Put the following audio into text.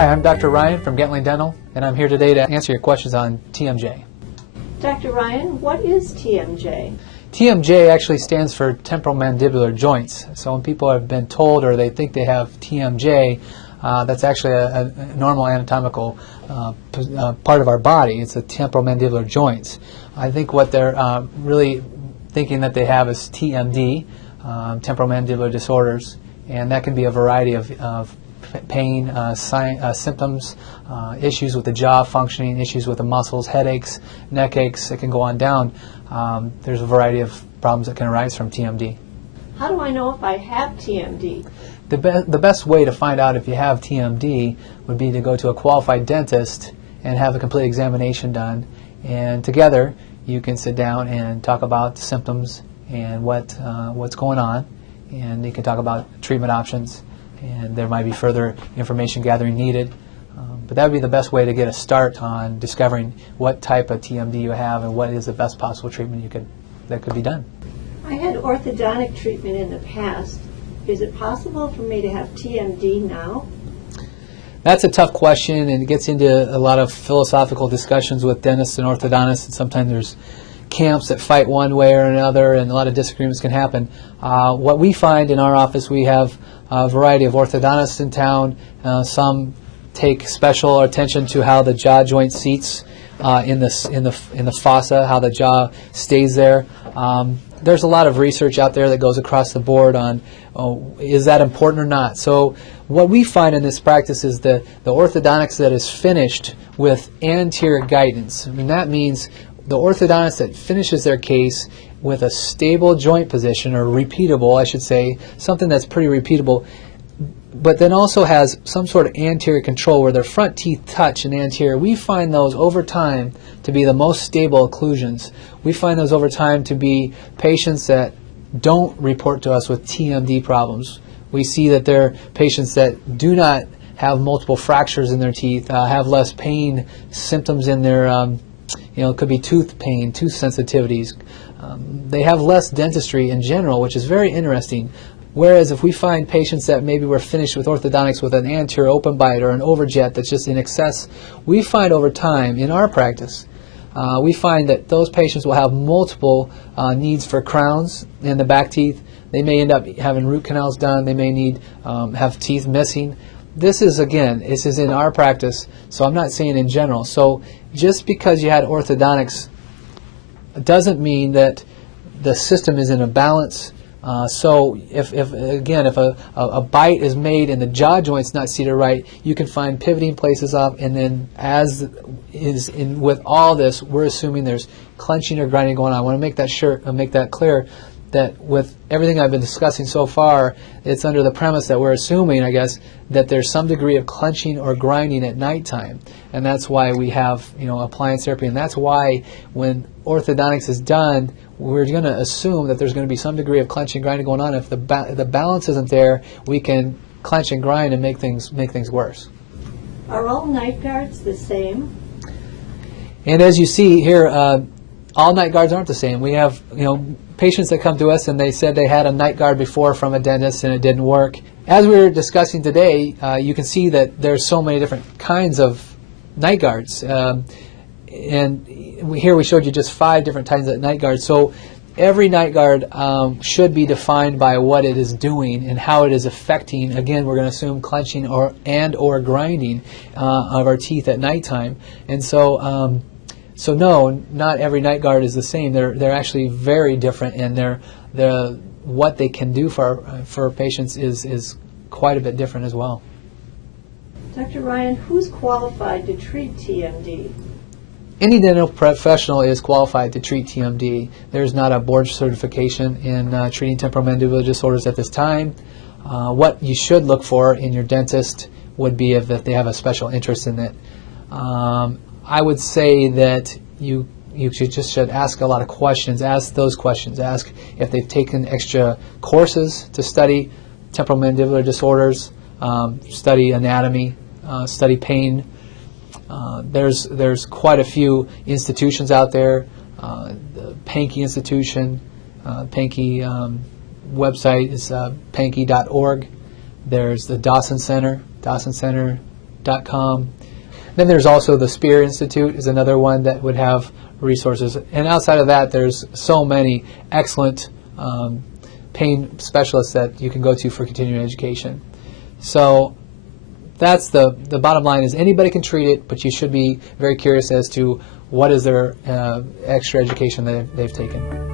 Hi, I'm Dr. Ryan from Gatling Dental, and I'm here today to answer your questions on TMJ. Dr. Ryan, what is TMJ? TMJ actually stands for temporomandibular joints. So when people have been told or they think they have TMJ, that's actually a normal anatomical part of our body. It's the temporomandibular joints. I think what they're really thinking that they have is TMD, temporomandibular disorders, and that can be a variety of pain, symptoms, issues with the jaw functioning, issues with the muscles, headaches, neck aches. It can go on down. There's a variety of problems that can arise from TMD. How do I know if I have TMD? The best way to find out if you have TMD would be to go to a qualified dentist and have a complete examination done. And together you can sit down and talk about the symptoms and what's going on. And you can talk about treatment options. And there might be further information gathering needed. But that would be the best way to get a start on discovering what type of TMD you have and what is the best possible treatment that could be done. I had orthodontic treatment in the past. Is it possible for me to have TMD now? That's a tough question, and it gets into a lot of philosophical discussions with dentists and orthodontists, and sometimes there's camps that fight one way or another, and a lot of disagreements can happen. What we find in our office, we have a variety of orthodontists in town. Some take special attention to how the jaw joint seats in the fossa, how the jaw stays there. There's a lot of research out there that goes across the board on is that important or not. So what we find in this practice is the orthodontics that is finished with anterior guidance. I mean, that means the orthodontist that finishes their case with a stable joint position, or repeatable, I should say, something that's pretty repeatable, but then also has some sort of anterior control where their front teeth touch in anterior. We find those over time to be the most stable occlusions. We find those over time to be patients that don't report to us with TMD problems. We see that they're patients that do not have multiple fractures in their teeth, have less pain symptoms in their, it could be tooth pain, tooth sensitivities. They have less dentistry in general, which is very interesting. Whereas if we find patients that maybe were finished with orthodontics with an anterior open bite or an overjet that's just in excess, we find over time in our practice, we find that those patients will have multiple needs for crowns in the back teeth. They may end up having root canals done. They may need have teeth missing. This is in our practice, so I'm not saying in general. So just because you had orthodontics doesn't mean that the system is in a balance. So if a bite is made and the jaw joint's not seated right, you can find pivoting places up, and then as is in with all this, we're assuming there's clenching or grinding going on. I want to make that clear that with everything I've been discussing so far, it's under the premise that we're assuming, I guess, that there's some degree of clenching or grinding at nighttime, and that's why we have appliance therapy, and that's why when orthodontics is done, we're going to assume that there's going to be some degree of clenching and grinding going on. If the balance isn't there, we can clench and grind and make things worse. Are all night guards the same? And as you see here, all night guards aren't the same. We have patients that come to us and they said they had a night guard before from a dentist and it didn't work. As we were discussing today, you can see that there's so many different kinds of night guards. And here we showed you just 5 different types of night guards. So every night guard should be defined by what it is doing and how it is affecting. Again, we're going to assume clenching or grinding of our teeth at nighttime. And so, no, not every night guard is the same. They're actually very different, and what they can do for patients is quite a bit different as well. Dr. Ryan, who's qualified to treat TMD? Any dental professional is qualified to treat TMD. There's not a board certification in treating temporomandibular disorders at this time. What you should look for in your dentist would be if they have a special interest in it. I would say that you should ask a lot of questions. Ask those questions. Ask if they've taken extra courses to study temporomandibular disorders, study anatomy, study pain. There's quite a few institutions out there. The Pankey Institution, Pankey website is pankey.org. There's the Dawson Center, TMJ.com. Then there's also the Spear Institute is another one that would have resources. And outside of that, there's so many excellent pain specialists that you can go to for continuing education. So that's the bottom line is anybody can treat it, but you should be very curious as to what is their extra education that they've taken.